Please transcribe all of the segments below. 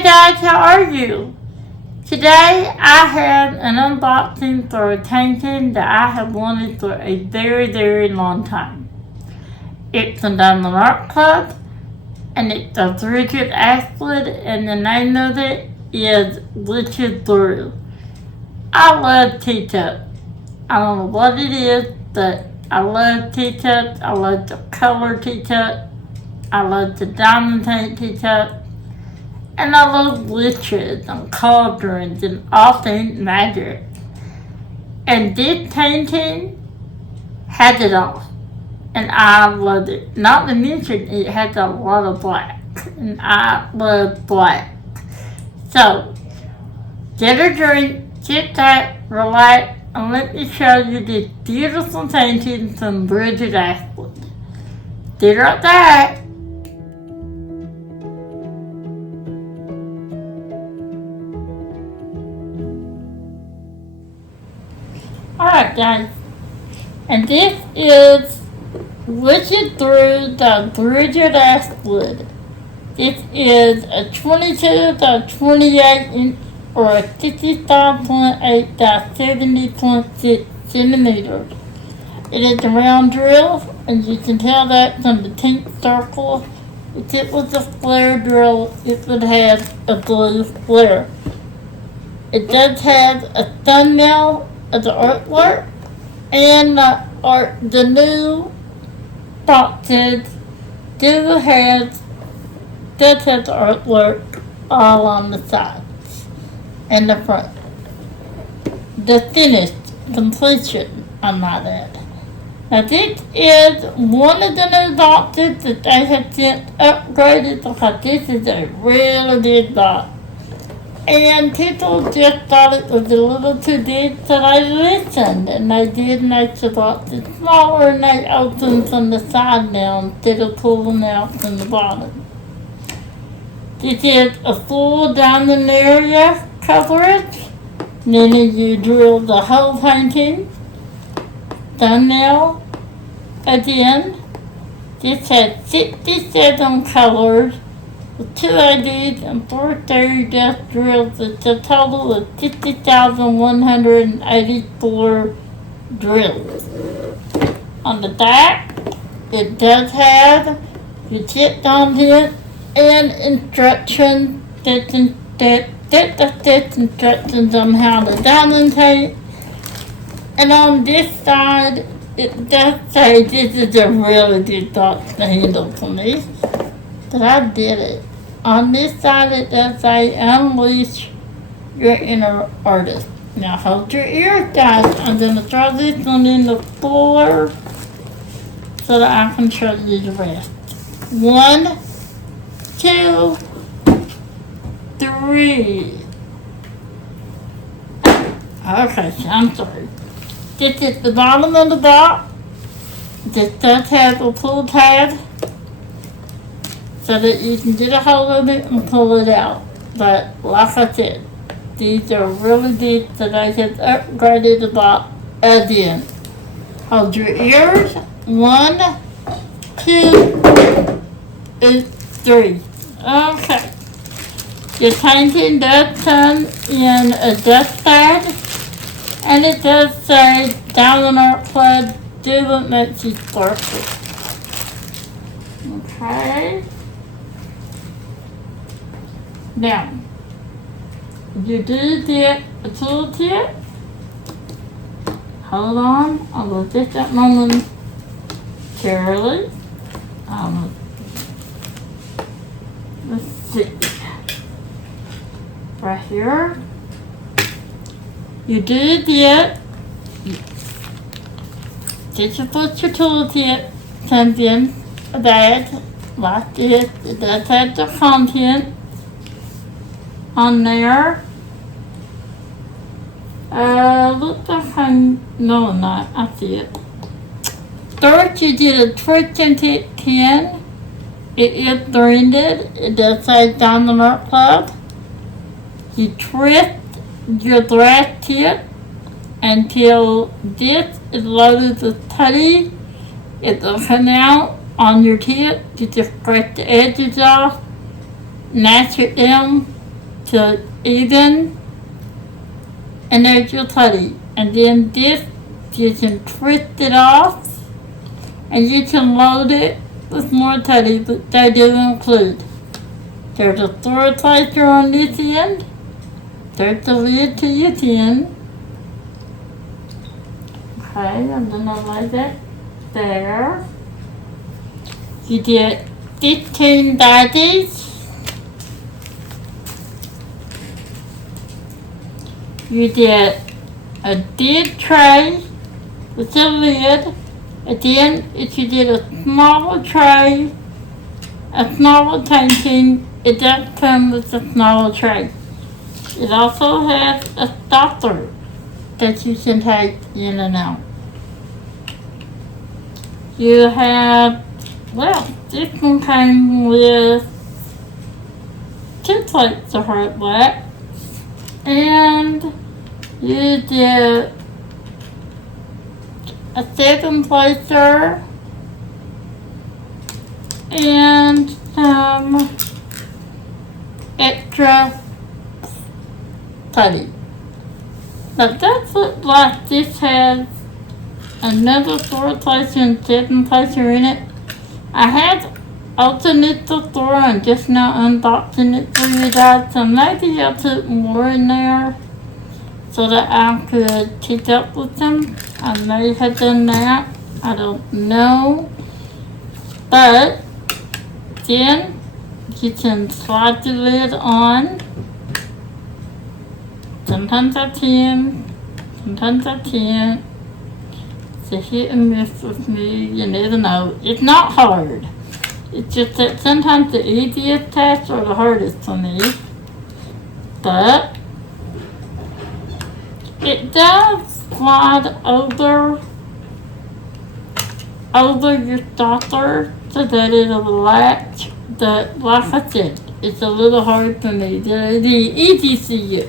Hey guys, how are you? Today I have an unboxing for a painting that I have wanted for a very long time. It's a Diamond Art Club and it's a Brigid Ashwood and the name of it is Brew. I love teacups. I don't know what it is, but I love teacups. I love the color teacup. I love the diamond paint teacup. And I love witches and cauldrons and all things magic. And this painting has it all. And I loved it. Not to mention it has a lot of black. And I love black. So, get a drink, sit back, relax, and let me show you this beautiful painting from Brigid Ashwood. Be right back. Alright guys, and this is Wicked Through the Brigid Ashwood. This is a 22 by 28 inch or a 65.8 by 70.6 centimeters. It is a round drill, and you can tell that from the pink circle. If it was a flare drill, it would have a blue flare. It does have a thumbnail of the artwork, and the new boxes does have the artwork all on the sides and the front. The finished completion, I might add. Now this is one of the new boxes that they have sent upgraded because this is a really big box. And people just thought it was a little too big, so they listened, and they did make the box smaller, and they opened from the side now instead of pulling out from the bottom. This is a full diamond area coverage, meaning you drill the whole painting, thumbnail, again. This has 67 colors, 2 IDs and 4 30 death drills. It's a total of 50,184 drills. On the back, it does have your tip content and instructions instructions on how to diamond paint. And on this side, it does say this is a really good box to handle for me, but I did it. On this side, it does say unleash your inner artist. Now hold your ears, guys. I'm going to throw this one in the floor so that I can show you the rest. 1, 2, 3. Okay, I'm sorry. This is the bottom of the box. This does have a pull tab, so that you can get a hold of it and pull it out. But like I said, these are really deep, so they have upgraded the box again. Hold your ears. 1, 2, 3. Okay. Your painting does come in a dust bag, and it does say Diamond Art Club, do what makes you sparkle. Okay. Now, you do get a tooltip. Hold on, I will get that momentarily. Let's see. Right here. You do get, this is what your tooltip comes in a bag like this. It does have the content on there. Looks like no, not. I see it. First, you get a twist and tip pen. It is branded. It does say Diamond Art Club. You twist your glass tip until this is loaded with putty. It will come out on your tip. You just scrape the edges off, match it down, to even, and there's your teddy. And then this, you can twist it off, and you can load it with more teddy, but they do include. There's a throw placer on this end. There's the lid to your tin. Okay, I'm gonna lay that there. You get 15 baggies. You get a big tray with a lid. And then if you get a smaller tray, a smaller painting, it does come with a smaller tray. It also has a stopper that you can take in and out. You have, well, this one came with 2 plates of hard black, and you get a 7 placer and some extra putty. Now that looks like this has another 4 placer and 7 placer in it. I had alternate the store and just now unboxing it for you guys, so maybe I'll put more in there so that I could keep up with them. I may have done that, I don't know. But then you can slide the lid on. Sometimes I can, sometimes I can't. It's a hit and miss with me, you never know. It's not hard. It's just that sometimes the easiest tasks are the hardest for me. But it does slide over your stopper so that it'll latch. But like I said, it's a little hard for me. The easy see it.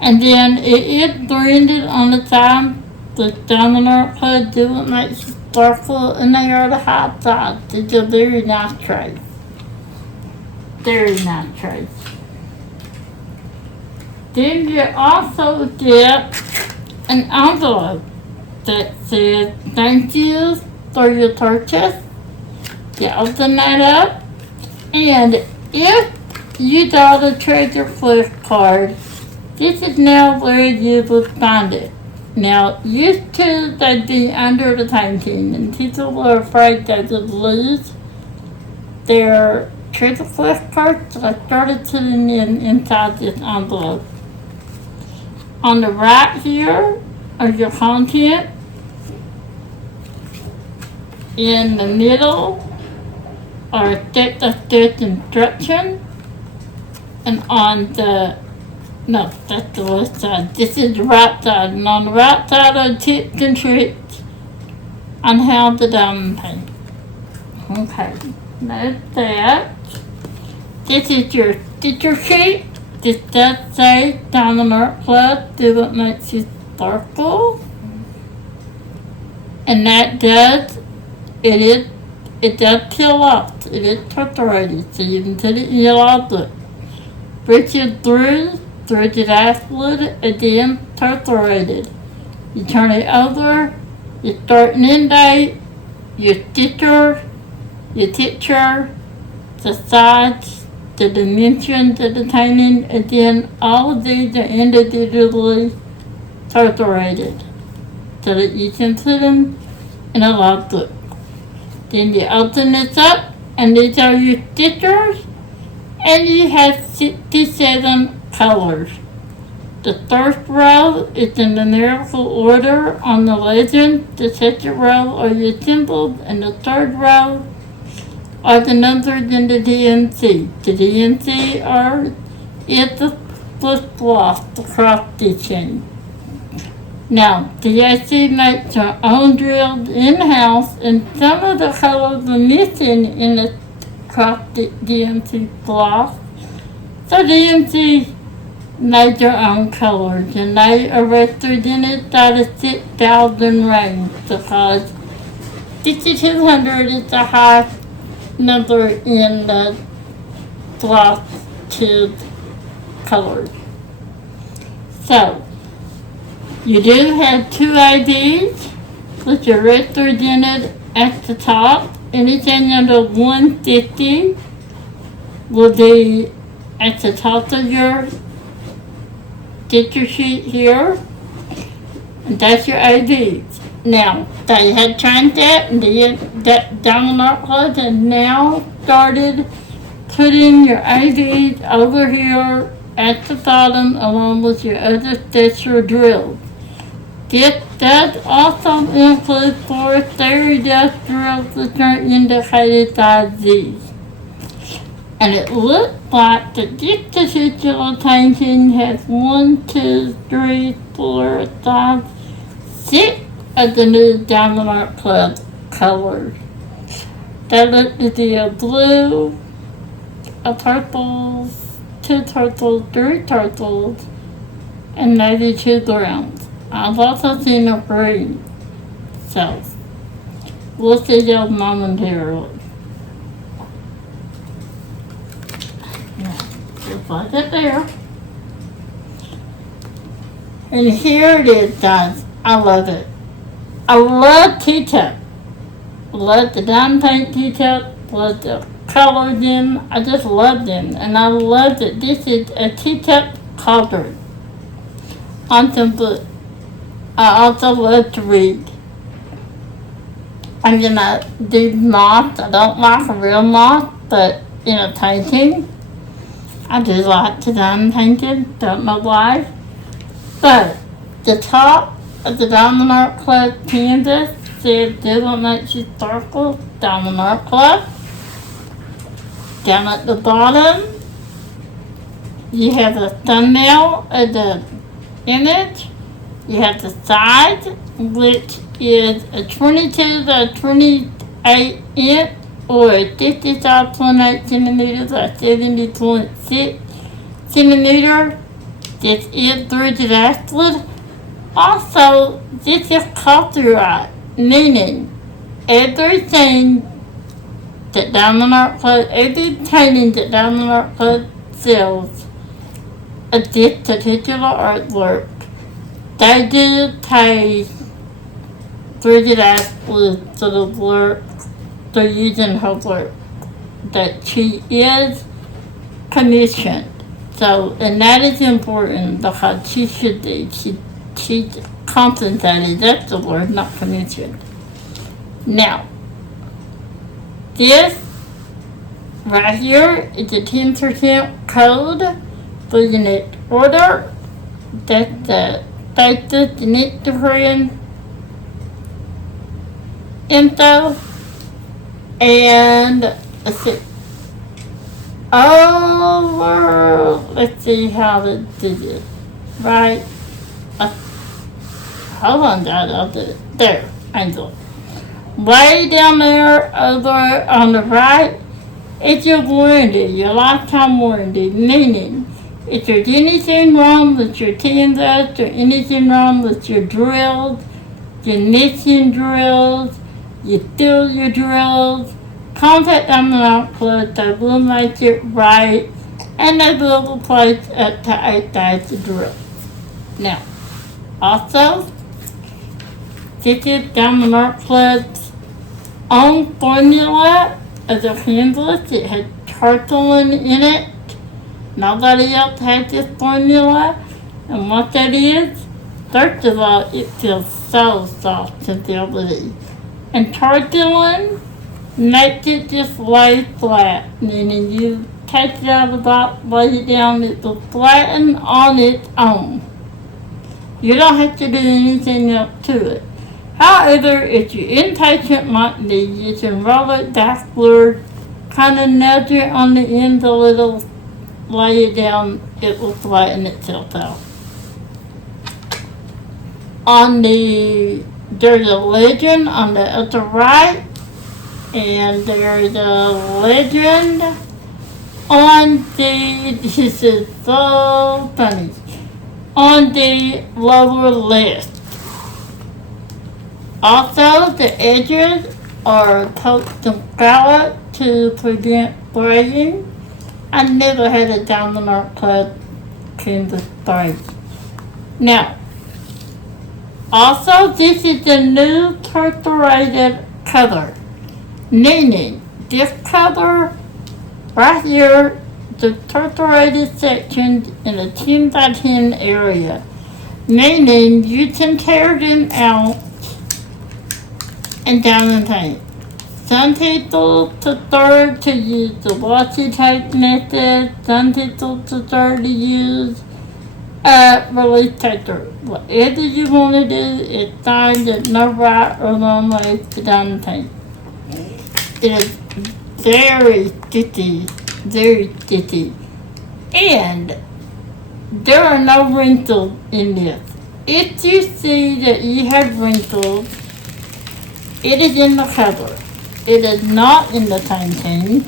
And then it is branded on the side. The dominant hood do what makes it sparkle, and they are the hot sides. It's a very nice tray. Very nice tray. Then you also get an envelope that says thank you for your purchase. You open that up, and if you got a Treasure Cliff card, this is now where you will find it. Now, used to they'd be under the painting, and people were afraid they would lose their Treasure Cliff cards, so I started putting in inside this envelope. On the right here are your content. In the middle are a step of step instruction, and on the no, that's the left side. This is the right side. And on the right side are tips and tricks on how to diamond paint. Okay, that's that. This is your sticker sheet. This does say Diamond Art Plus, do what makes you sparkle. And that does, it does peel off. It is perforated, so you can put it in your logbook. Brigid Brew, Brigid Ashwood, and then perforated. You turn it over, your start and end date, your sticker, your picture, the size, the dimensions of the painting, and then all of these are individually perforated so that you can put them in a logbook. Then you open this up, and these are your stickers, and you have 67 colors. The first row is in the numerical order on the legend. The second row are your symbols, and the third row are the numbers in the DNC. The DNC is the split gloss, the cross stitching. Now, DSC makes their own drills in-house, and some of the colors are missing in the cross DNC gloss. So DNC made their own colors, and they are represented by the 6,000 range because 6,200 is the highest number in the gloss tube colors. So, you do have two IDs, which are represented at the top. Anything under 150 will be at the top of your sticker sheet here. And that's your IDs. Now, they had changed that and did that down the art club and now started putting your IDs over here at the bottom along with your other special drills. This does also include 4 theory dust drills which are indicated by these. And it looks like that this particular painting has 1, 2, 3, 4, 5, 6 of the new Diamond Art Club colors. That looks to be a blue, a purple, 2 turtles, 3 turtles, and maybe 2 browns. I've also seen a green. So, we'll see those momentarily. Just like it there. And here it is, guys. I love it. I love T-Tuck. Love the diamond paint T-Tuck. Love the colors in. I just love them. And I love that this is a T-Tuck colored on some book. I also love to read. I'm gonna do moths. I don't like a real moth, but in a painting, I do like to diamond painted. Don't know why. But the top of the Diamond Art Club canvas said Devil Makes You Sparkle Diamond Art Club. Down at the bottom, you have the thumbnail of the image. You have the size, which is a 22 by 28 inch or 55.8 centimeters by 70.6 centimeter. This is Brigid Ashwood. Also, this is copyright, meaning everything that Diamond Art Club, every painting that Diamond Art Club sells of this particular artwork, they do pay Brigid Ashwood for the work, for using her work, that she is commissioned. So, and that is important because she should be, she's compensated, that's the word, not commissioned. Now, this right here is a 10% code for your next order. That's the Facebook and Instagram info. And let's see. Let's see how to do this. Right. Hold on, guys. I'll do it. There. Angel. Way down there over on the right, it's your warranty, your lifetime warranty, meaning if there's anything wrong with your canvas or anything wrong with your drills, your mixing drills, you fill your drills, contact Diamond Art Club. They will make it right, and they will replace up to 8,000 drills. Now, also, this is Diamond Art Club's own formula of the canvas. It has tarpaulin in it. Nobody else has this formula. And what that is, first of all, it feels so soft and velvety. And tarpaulin makes it just lay flat, meaning you take it out of the box, lay it down, it will flatten on its own. You don't have to do anything else to it. However, if you're impatient like me, you can roll it backward, kind of nudge it on the end a little, lay it down, it will flatten itself out. There's a legend on the upper right, and there's a legend on this is so funny, on the lower left. Also, the edges are poked some scallop to prevent fraying. I never had a Diamond Art Club Kansas 3. Now, also this is a new perforated color, meaning this color right here, the perforated section in a 10 by 10 area, meaning you can tear them out and down and paint. Some people prefer to use the washi tape method. Some people prefer to use release paper. Whatever you want to do, it's fine. There's no right or wrong way to done paint. It is very sticky, and there are no wrinkles in this. If you see that you have wrinkles, it is in the color. It is not in the painting.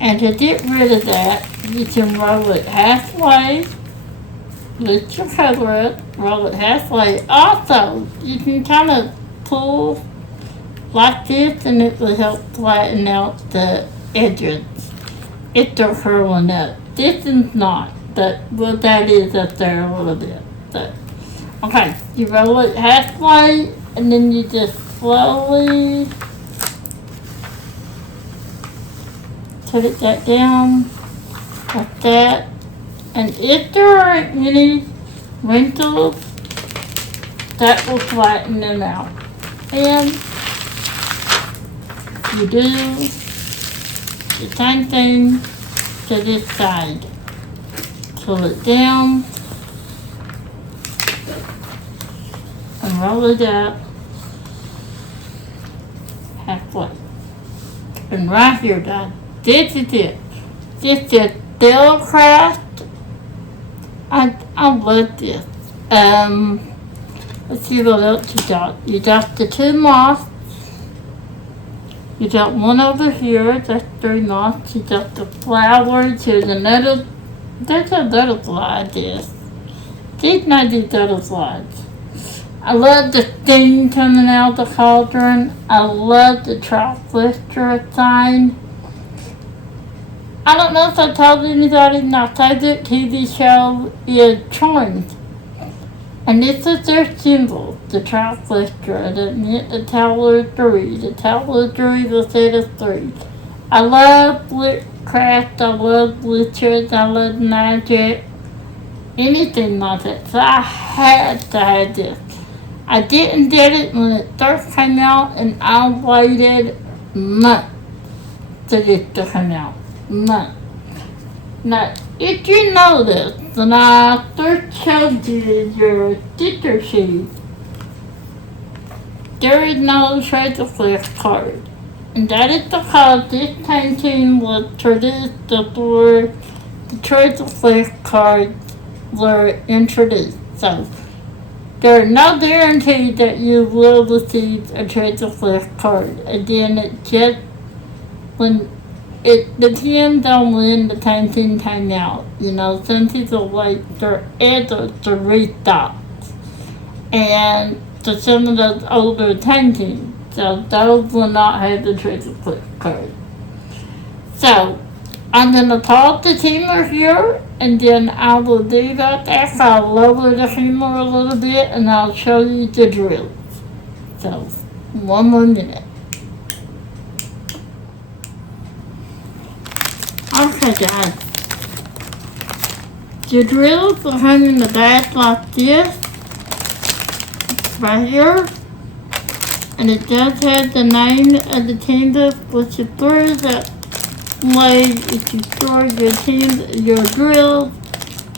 And to get rid of that, you can roll it halfway, lift your color up, roll it halfway. Also, you can kind of pull like this and it will help flatten out the edges if they're curling up. This is not, but well, that is up there a little bit. So, okay, you roll it halfway and then you just slowly put it back down like that. And if there are any wrinkles, that will flatten them out. And you do the same thing to this side. Pull it down and roll it up halfway. And right here, guys, this is it. This is Bill Craft. I love this. Let's see what else you got. You got the 2 moths. You got one over here, that's 3 moths. You got the flowers. Here's another. There's a butterfly, this. These might be butterflies. I love the steam coming out of the cauldron. I love the chocolate sign. I don't know if I told anybody, my favorite TV show is Charmed. And this is their symbol, the chocolate. That meant the Tower of 3. The Tower of 3 was set of 3. I love craft, I love witches, I love magic, anything like that. So I had to have this. I didn't get it when it first came out, and I waited months for this to come out. Months. Now, if you know this, when I first showed you your sticker sheet, there is no treasure flip card. And that is because this painting was produced before the treasure flip cards were introduced. So, there is no guarantee that you will receive a treasure flip card. Again, it just when it depends on when the painting came out. You know, some people wait forever to restock. And for some of those older paintings, so those will not have the treasure flip card. So, I'm going to pause the timer here, and then I will do that after. I'll lower the timer a little bit, and I'll show you the drills. So, 1 more minute. Okay, guys. The drills will hang in the back like this, right here. And it does have the name of the canvas, which is through that way. If you store your drills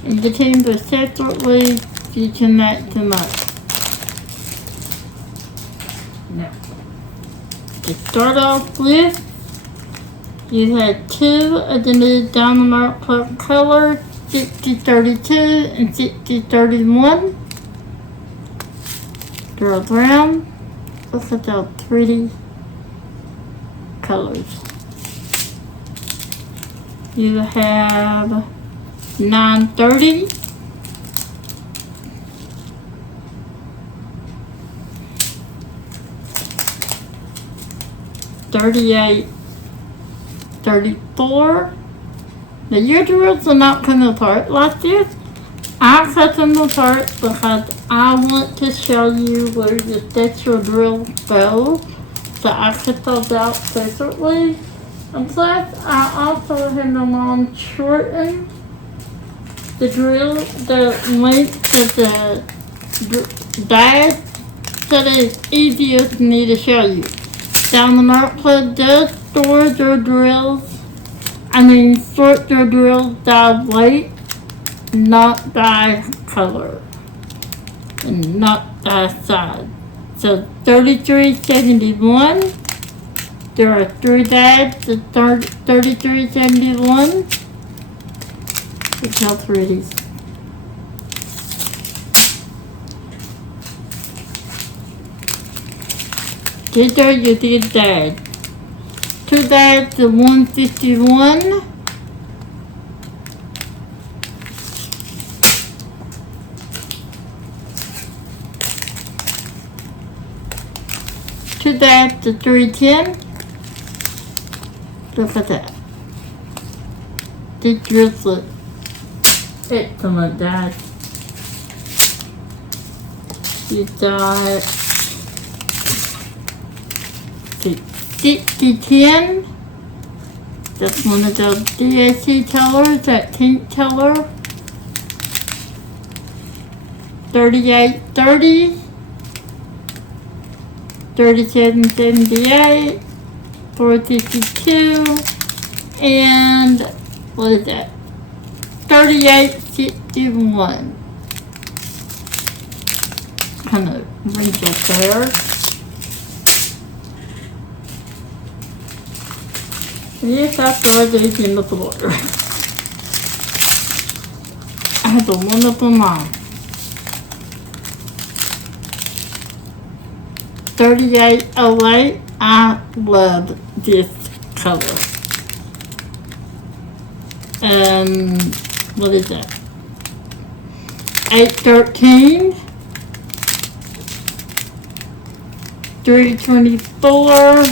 and the canvas separately, you can match them up. Now, to start off with, you have 2 of the new Dynamite Club colors, 6032 and 6031. They're brown. Look at those pretty colors. You have 930. $38.34. But your drills are not coming apart like this. I cut them apart because I want to show you where your texture drills go. So I cut those out separately. And plus, I also had my mom shorten the drill, the length of the dies, so that it's easier for me to show you. Diamond Art Club does store their drills. Sort their drills by weight, not by color, and not by size. So $33.71. There are 3 bags of $33.71. Look how pretty. Caydo, you did that. 2 bags of $151. Two bags of $310. Look at that. These drills look excellent, guys. You got 6010. That's one of those DAC colors, that pink color. 3830. 3778. 452. And what is that? 3861. Kind of reach up there. Yes, I throw these in the floor. I have a wonderful mom. 3808. I love this color. What is that? 813. 324.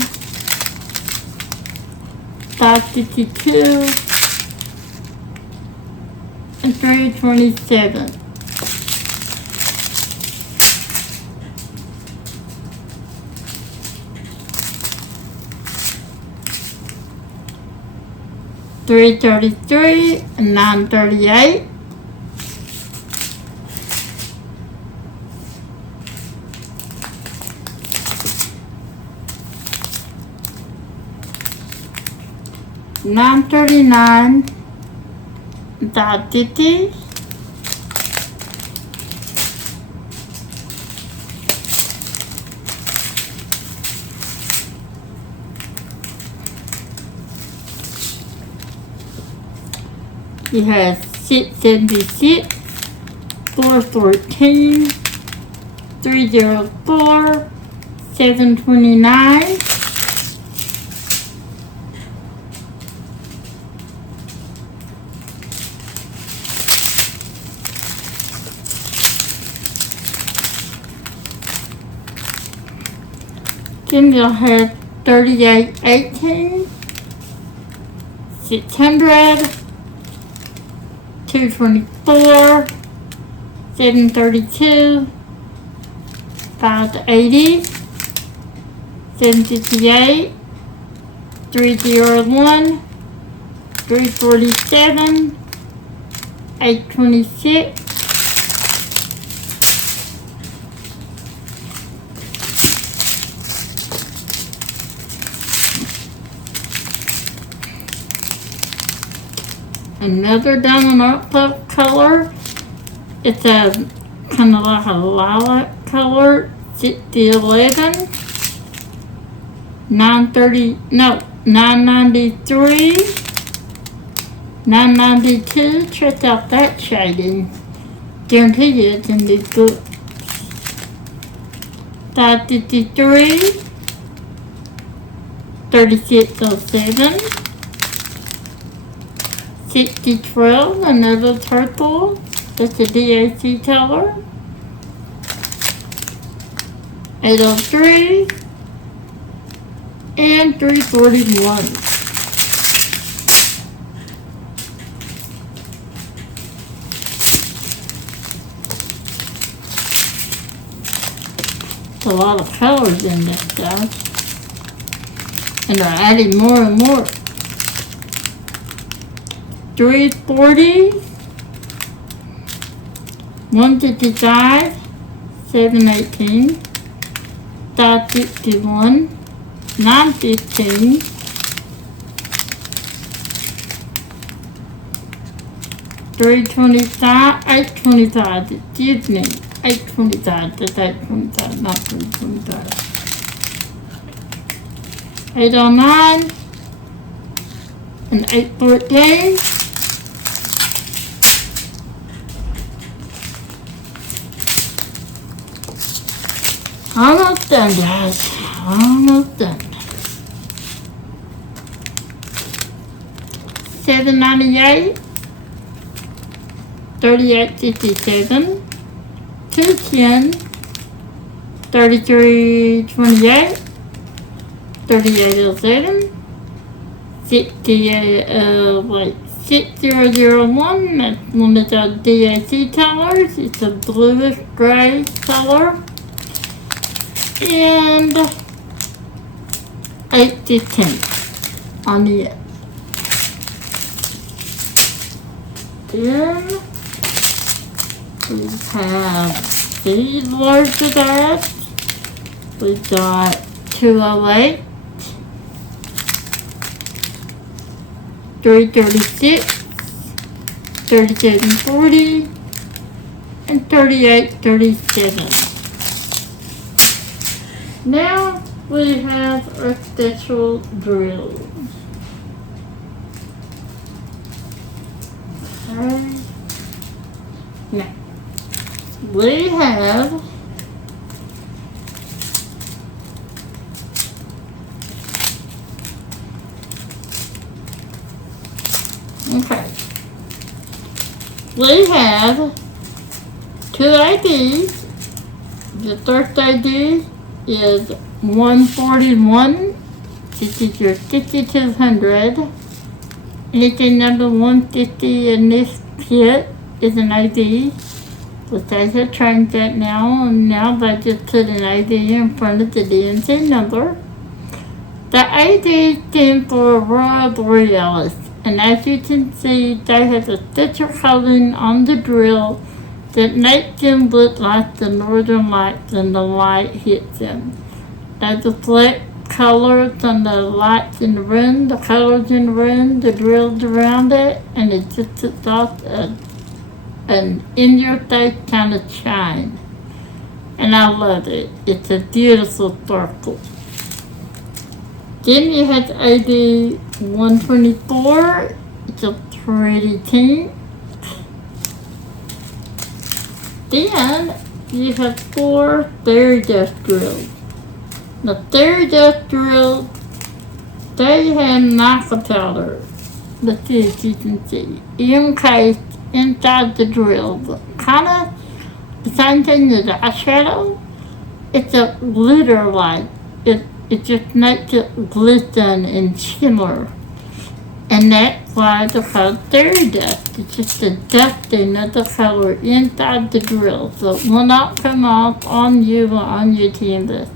552. And 327. $333 and $938. $939, $550. You have 676, 414, 304, 729. Then you'll have 3818, 600, 224, 732, 580, 758, 301, 347, 826, another Diamond Art Club color. It's a kind of like a lilac color. 6011, 930, no, 993, 992. Check out that shading. Guarantee you it's in these books. 553, 3607. 6012, another purple. That's a DAC color. 803 and 341. a lot of colors in this, guys. And they're adding more and more. 340, 155, 718, 561, 915, 325, 825, excuse me, 825, that's 825, not 325. 809 and 814. Almost done, guys. Almost done. 798, 3857, 210, 3328, 3807, 6001, that's one of the DAC colors. It's a bluish gray color. And 815 on the end. Then we have these large of that. We've got 208, 336, 3740, and 3837. Now we have our special drills. Okay. Now we have we have two IDs. The first ID is 141. This is your 5200. Anything number 150 in this kit is an ID, which I have changed that now, and now I just put an ID in front of the DNC number. The ID stands for Aurora Borealis, and as you can see, they have a special coloring on the drill that makes them look like the northern lights when the light hits them. They reflect colors on the lights in the room, the colors in the room, the drills around it, and it just puts off an in-your-face kind of shine. And I love it. It's a beautiful circle. Then you have AD 124. It's a pretty pink. Then you have 4 fairy dust drills. The fairy dust drills, they have mica powder. Let's see if you can see. Encased inside the drill. Kind of the same thing as eyeshadow. It's a glitter light. It just makes it glisten and shimmer. And that's why it's called fairy dust. It's just the dusting of the color inside the drill, so it will not come off on you or on your canvas.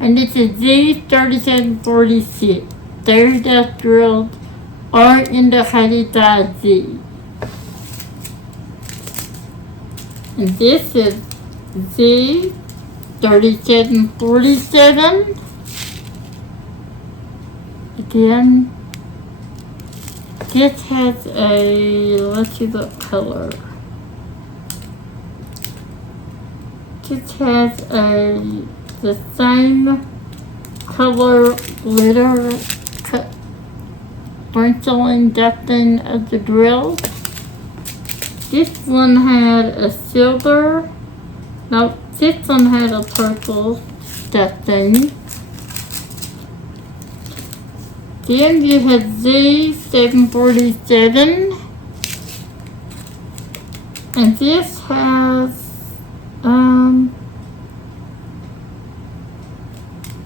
And this is Z3746. Fairy dust drills are indicated by Z. And this is Z3747. Again, this has let's see what color. This has the same color glitter sprinkling dusting of the drill. This one had a silver, no, this one had a purple dusting. Then you have Z747, and this has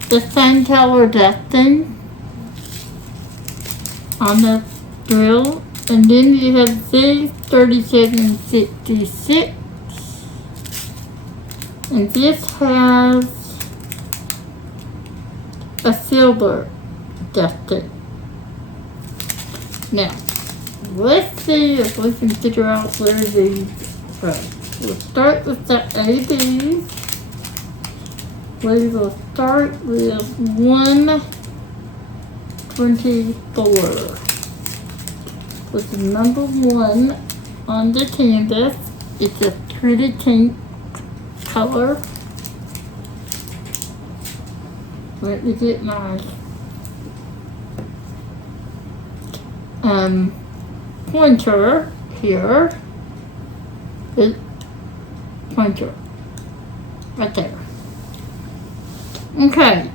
the same color dusting on the drill. And then you have Z3766, and this has a silver dusting. Now, let's see if we can figure out where these are. We'll start with the ABs. We will start with 124. With the number 1 on the canvas. It's a pretty pink color. Let me get my pointer here. Pointer. Right there. Okay.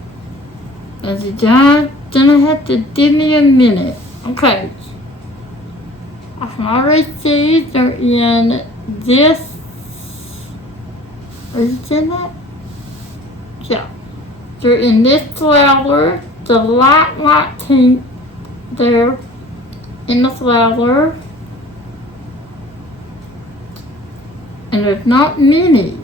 As a job, gonna have to give me a minute. Okay. I can already see they're in this. Are you in that? Yeah. They're in this flower. The light pink there in the flower. And there's not many.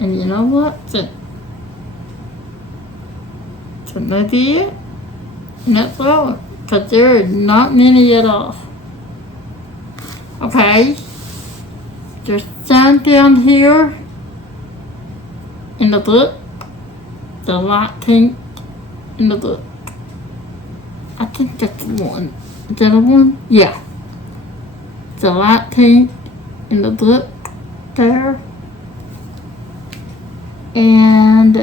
And you know what? So maybe it in that flower. Because there are not many at all. Okay. There's some down here in the book. The light pink in the book. I think that's one. Is that a one? Yeah. The light pink in the book there. And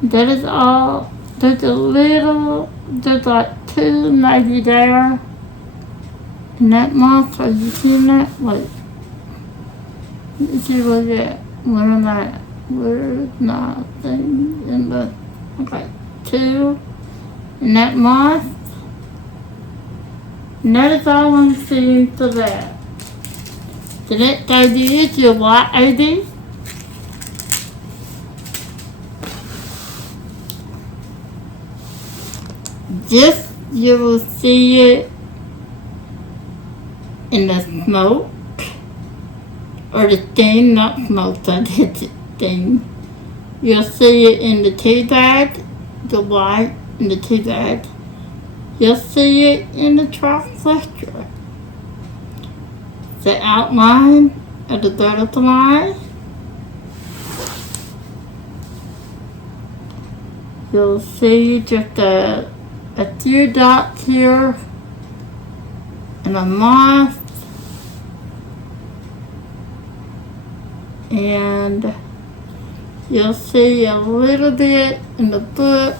that is all. There's like 2 maybe there. And that moth, are you seeing that? Wait. Let me see what's that. Where's that? Where's nothing in the, okay, 2. And that moth. And that is all I'm seeing for that. The next idea is your white ID. This, you will see it in the smoke, or the steam, not smoke, but it's steam. You'll see it in the tea bag, the white in the tea bag. You'll see it in the triflecta. The outline of the butterfly. You'll see just a few dots here and a moth, and you'll see a little bit in the book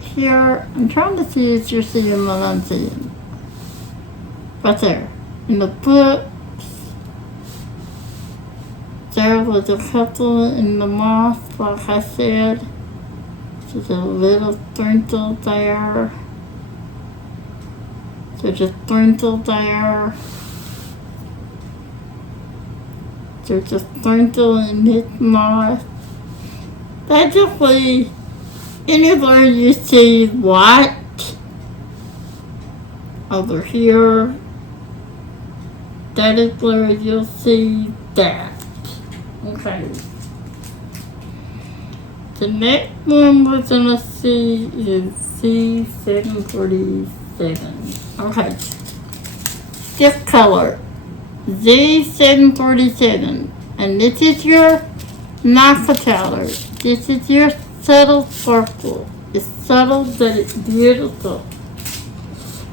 here. I'm trying to see if you're seeing what I'm seeing. Right there. In the book, there was a couple in the moth, like I said. There's a little sprinkle there. There's a sprinkle there. There's a sprinkle in this moth. Basically, anywhere you see white over here, that is where you'll see that. Okay. The next one we're gonna see is Z747. Okay. This color, Z747. And this is your mica color. This is your subtle purple. It's subtle, but it's beautiful.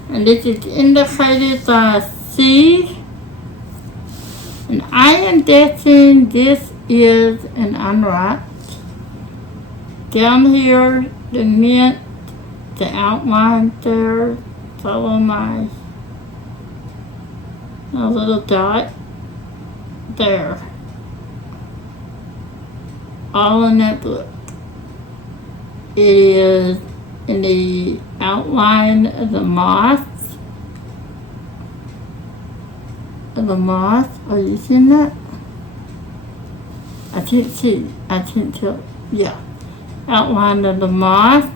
And this is indicated by a C. And I am guessing this is an unwrapped. Down here, the mint, the outline there, follow my little dot there. All in that book. It is in the outline of the moth. Are you seeing that? I can't see. I can't tell. Yeah. Outline of the moth.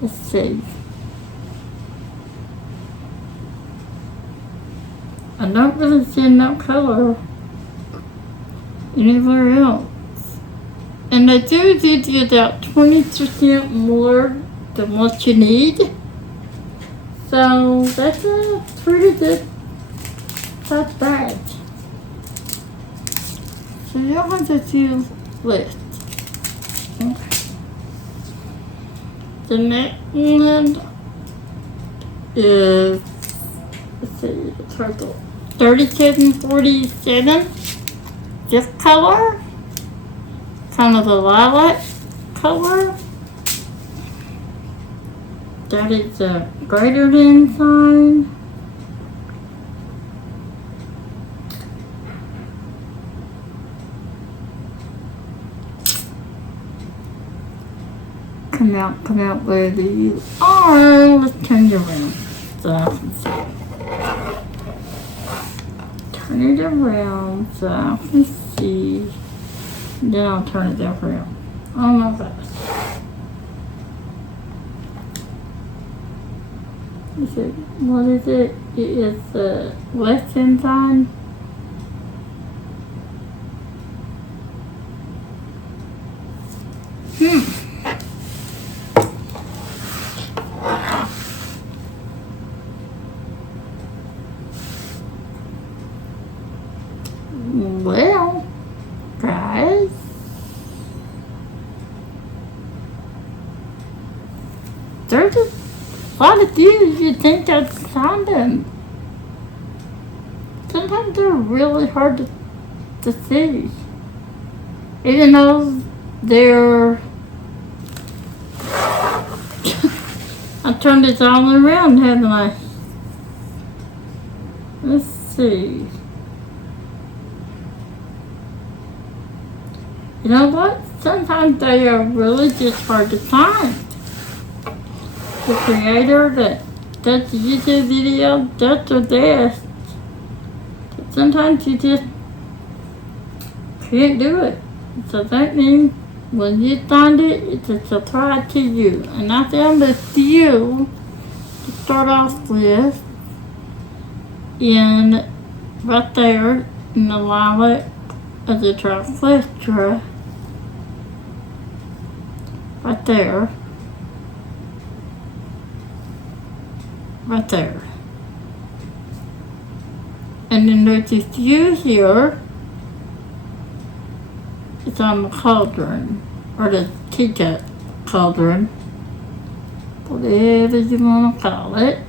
Let's see. I don't really see enough color anywhere else. And they do give you about 20% more than what you need. So that's a pretty good size bag. So you'll have to choose list. Okay. The next one is, let's see, the turtle. 3747. This color, kind of a lilac color. That is a greater than sign. Come out, wherever you are. Let's turn you around so I can see. Turn it around so I can see. Then I'll turn it around. Oh my gosh. What is it? It is the left hand sign. Well, guys, there's a lot of views you think I'd find them. Sometimes they're really hard to see. Even though they're... I turned it all around, haven't I? Let's see. You know what? Sometimes they are really just hard to find. The creator that does the YouTube video does their best. But sometimes you just can't do it. So that means when you find it, it's a surprise to you. And I found a few to start off with. And right there in the lilac of the trifecta. Right there. Right there. And then there's a few here. It's on the cauldron. Or the teacup cauldron. Whatever you want to call it.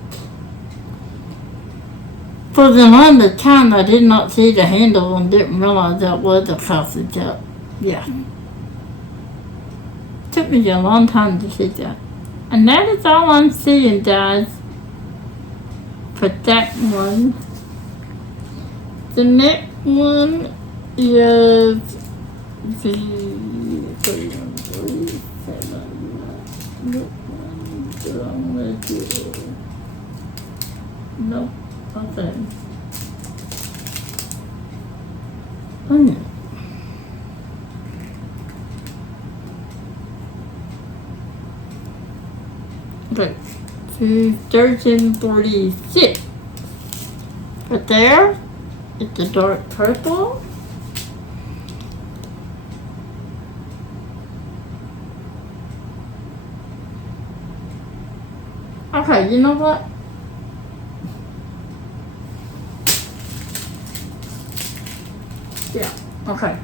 For the longest time I did not see the handle and didn't realize that was a coffee cup. Yeah. Took me a long time to see that. And that is all I'm seeing, guys, for that one. The next one is the 3, nope, nothing. Oh no. Okay, 1346. Right there, it's a dark purple. Okay, you know what? Yeah, okay.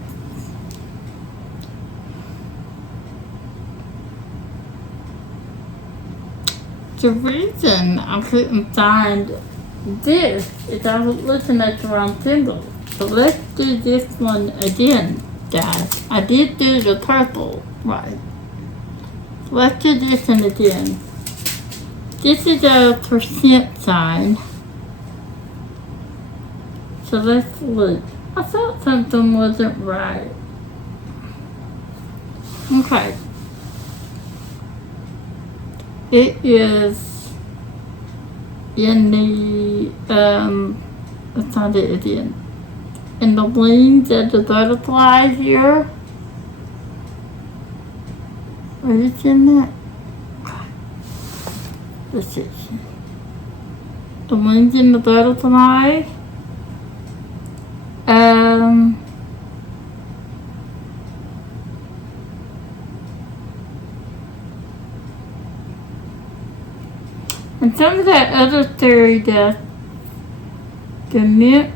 The reason I couldn't find this is I was looking at the wrong symbol. So let's do this one again, guys. I did do the purple, right? So let's do this one again. This is a percent sign. So let's look. I thought something wasn't right. Okay. It is in the, let's not it again. In the wings of the butterfly here. Are you in that? Let's see. The wings in the butterfly. And some of that other theory that the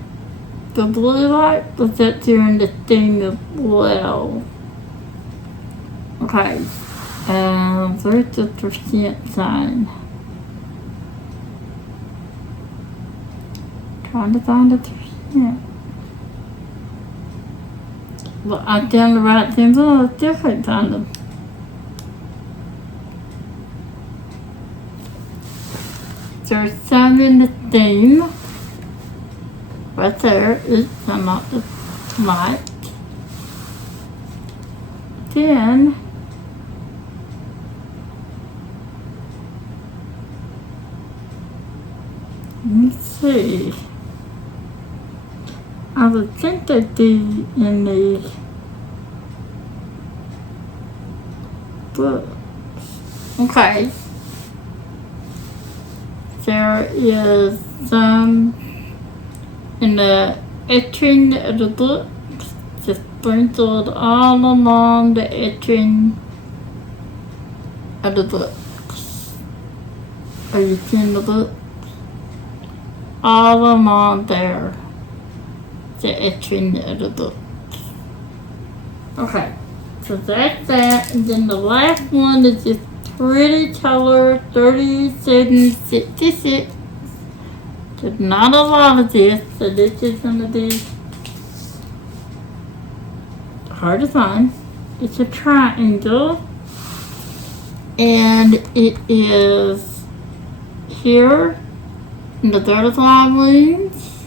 blue light was up during the thing as well. Okay. Where's the percent sign? Trying to find the percent. Well, I done the right thing, but I still can't find them. There's some in the theme. Right there is some of the light. Then let me see. I would think they'd be in the books. Okay. There is some in the etching of the book, just sprinkled all along the etching of the books. Are you seeing the book? All along there, the etching of the book. Okay, so that's that, and then the last one is just pretty color 3766. There's not a lot of this, so this is gonna be hard to find. It's a triangle, and it is here in the butterfly wings.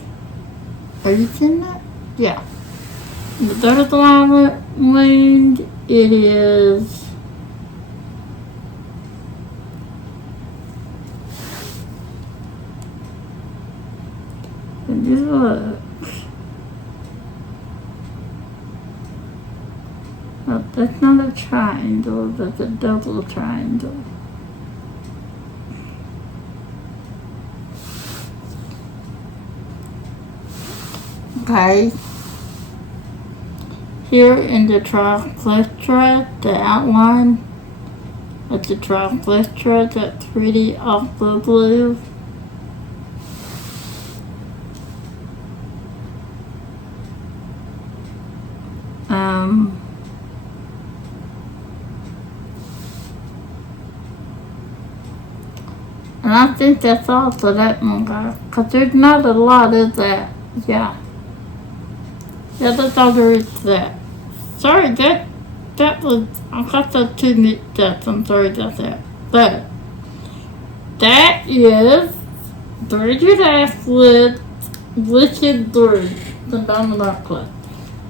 Are you seeing that? Yeah. In the butterfly wing, it is look. Oh, that's not a triangle, that's a double triangle. Okay. Here in the triflecta, the outline of the triflecta, that's pretty off the blue. And I think that's all for that one, guys, because there's not a lot of that. Yeah. Yeah, that's all there is to that. Sorry, that was, I got those two mixed up. I'm sorry about that. But that is Brigid Ashwood Wicked Brew, the Diamond Club.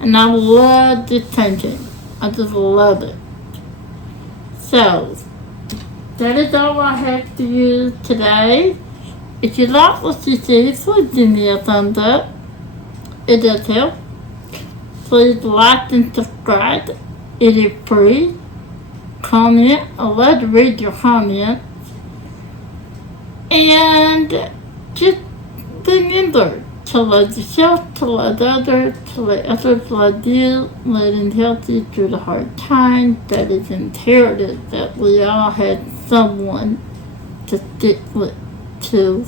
And I love this painting. I just love it. So, that is all I have for you today. If you like what you see, please give me a thumbs up. It does help. Please like and subscribe. It is free. Comment. I love to read your comments. And just remember to love yourself, to love others, to let others love you, living healthy through the hard times. That is imperative that we all had someone to stick with to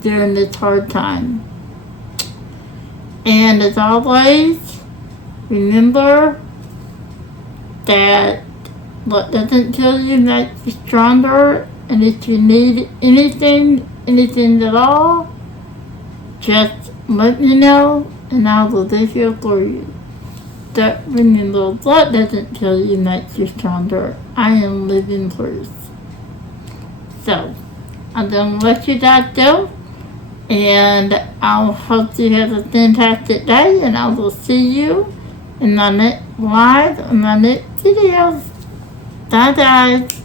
during this hard time. And as always, remember that what doesn't kill you makes you stronger. And if you need anything at all, just let me know and I will be here for you. That remember, what doesn't kill you makes you stronger. I am living proof. So, I'm going to let you guys go. And I hope you have a fantastic day. And I will see you in my next live, in my next videos. Bye guys.